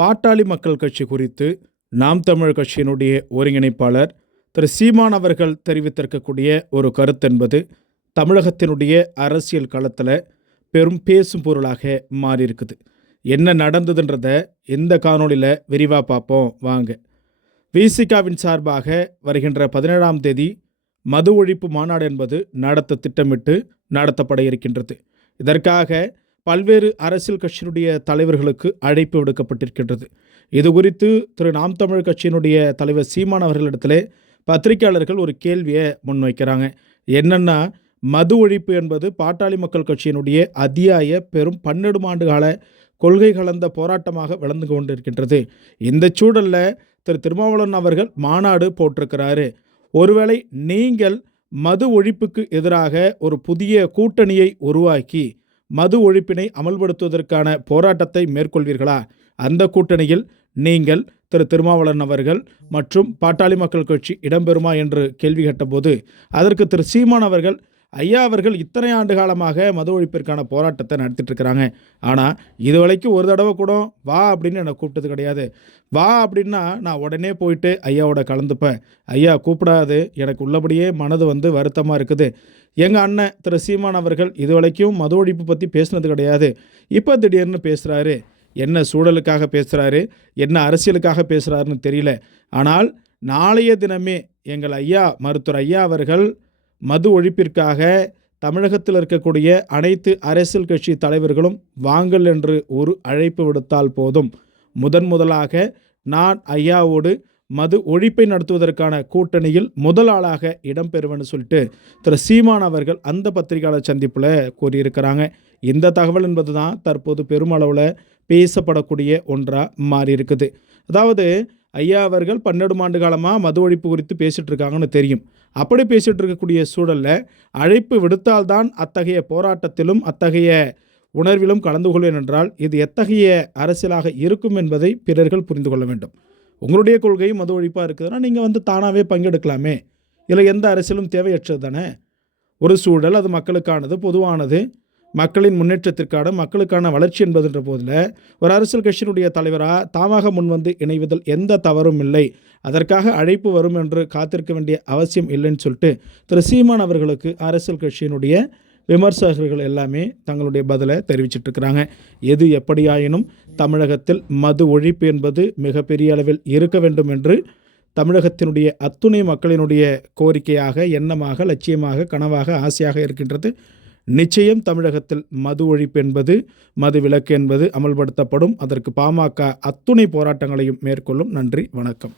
பாட்டாளி மக்கள் கட்சி குறித்து நாம் தமிழ் கட்சியினுடைய ஒருங்கிணைப்பாளர் திரு சீமான் அவர்கள் தெரிவித்திருக்கக்கூடிய ஒரு கருத்து என்பது தமிழகத்தினுடைய அரசியல் களத்தில் பெரும் பேசும் பொருளாக மாறியிருக்குது. என்ன நடந்ததுன்றத இந்த காணொளியில் விரிவாக பார்ப்போம் வாங்க. விசிகாவின் சார்பாக வருகின்ற பதினேழாம் தேதி மது ஒழிப்பு மாநாடு என்பது நடத்த திட்டமிட்டு நடத்தப்பட இருக்கின்றது. இதற்காக பல்வேறு அரசியல் கட்சியினுடைய தலைவர்களுக்கு அழைப்பு விடுக்கப்பட்டிருக்கின்றது. இது குறித்து திரு நாம் தமிழ் கட்சியினுடைய தலைவர் சீமான் அவர்களிடத்திலே பத்திரிகையாளர்கள் ஒரு கேள்வியை முன்வைக்கிறாங்க. என்னென்னா மது ஒழிப்பு என்பது பாட்டாளி மக்கள் கட்சியினுடைய அதியாய பெரும் பன்னெண்டு ஆண்டு கால கொள்கை கலந்த போராட்டமாக விளந்து கொண்டிருக்கின்றது. இந்த சூழலில் திரு திருமாவளவன் அவர்கள் மாநாடு போட்டிருக்கிறாரு. ஒருவேளை நீங்கள் மது ஒழிப்புக்கு எதிராக ஒரு புதிய கூட்டணியை உருவாக்கி மது ஒழிப்பினை அமல்படுத்துவதற்கான போராட்டத்தை மேற்கொள்வீர்களா? அந்த கூட்டணியில் நீங்கள் திரு திருமாவளவன் அவர்கள் மற்றும் பாட்டாளி மக்கள் கட்சி இடம்பெறுமா? என்று கேள்வி கேட்டபோது அதற்கு திரு சீமான் அவர்கள் ஐயா அவர்கள் இத்தனை ஆண்டு காலமாக மது ஒழிப்பிற்கான போராட்டத்தை நடத்திட்டு இருக்கிறாங்க ஆனால் இது வரைக்கும் ஒரு தடவை கூட வா அப்படின்னு என்னை கூப்பிட்டது கிடையாது. வா அப்படின்னா நான் உடனே போயிட்டு ஐயாவோட கலந்துப்பேன். ஐயா கூப்பிடாது. எனக்கு உள்ளபடியே மனது வந்து வருத்தமாக இருக்குது. எங்கள் அண்ணன் திரு சீமான் அவர்கள் இது வரைக்கும் மது ஒழிப்பு பற்றி பேசுனது கிடையாது. இப்போ திடீர்னு பேசுகிறாரு என்ன சூழலுக்காக பேசுகிறாரு என்ன அரசியலுக்காக பேசுகிறாருன்னு தெரியல. ஆனால் நாளைய தினமே எங்கள் ஐயா மருத்துவர் ஐயா அவர்கள் மது ஒழிப்பிற்காக தமிழகத்தில் இருக்கக்கூடிய அனைத்து அரசியல் கட்சி தலைவர்களும் வாங்கள் என்று ஒரு அழைப்பு விடுத்தால் போதும். முதன் முதலாக நான் ஐயாவோடு மது ஒழிப்பை நடத்துவதற்கான கூட்டணியில் முதல் ஆளாக இடம்பெறுவேன்னு சொல்லிட்டு திரு சீமான் அவர்கள் அந்த பத்திரிகையாளர் சந்திப்பில் கூறியிருக்கிறாங்க. இந்த தகவல் என்பது தான் தற்போது பெருமளவில் பேசப்படக்கூடிய ஒன்றாக மாறி இருக்குது அதாவது ஐயா அவர்கள் பன்னெண்டு ஆண்டு காலமாக மது ஒழிப்பு குறித்து பேசிகிட்டு இருக்காங்கன்னு தெரியும். அப்படி பேசிகிட்டு இருக்கக்கூடிய சூழலில் அழைப்பு விடுத்தால்தான் அத்தகைய போராட்டத்திலும் அத்தகைய உணர்விலும் கலந்து கொள்வேன் என்றால் இது எத்தகைய அரசியலாக இருக்கும் என்பதை பிறர்கள் புரிந்து கொள்ள வேண்டும். உங்களுடைய கொள்கையும் மது ஒழிப்பாக இருக்குதுன்னா நீங்கள் வந்து தானாகவே பங்கெடுக்கலாமே. இல்லை எந்த அரசியலும் தேவையற்றது தானே? ஒரு சூழல் அது மக்களுக்கானது பொதுவானது. மக்களின் முன்னேற்றத்திற்கான மக்களுக்கான வளர்ச்சி என்பதுன்ற போதில் ஒரு அரசியல் கட்சியினுடைய தலைவராக தாமாக முன்வந்து இணைவதில் எந்த தவறும் இல்லை. அதற்காக அழைப்பு வரும் என்று காத்திருக்க வேண்டிய அவசியம் இல்லைன்னு சொல்லிட்டு திரு. சீமான் அவர்களுக்கு அரசியல் கட்சியினுடைய விமர்சகர்கள் எல்லாமே தங்களுடைய பதிலை தெரிவிச்சிட்ருக்கிறாங்க எது எப்படியாயினும் தமிழகத்தில் மது ஒழிப்பு என்பது மிகப்பெரிய அளவில் இருக்க வேண்டும் என்று தமிழகத்தினுடைய அத்துணை மக்களினுடைய கோரிக்கையாக எண்ணமாக லட்சியமாக கனவாக ஆசையாக இருக்கின்றது. நிச்சயம் தமிழகத்தில் மது ஒழிப்பு என்பது மது விலக்கு என்பது அமல்படுத்தப்படும். அதற்கு பாமக அத்துணை போராட்டங்களையும் மேற்கொள்ளும். நன்றி வணக்கம்.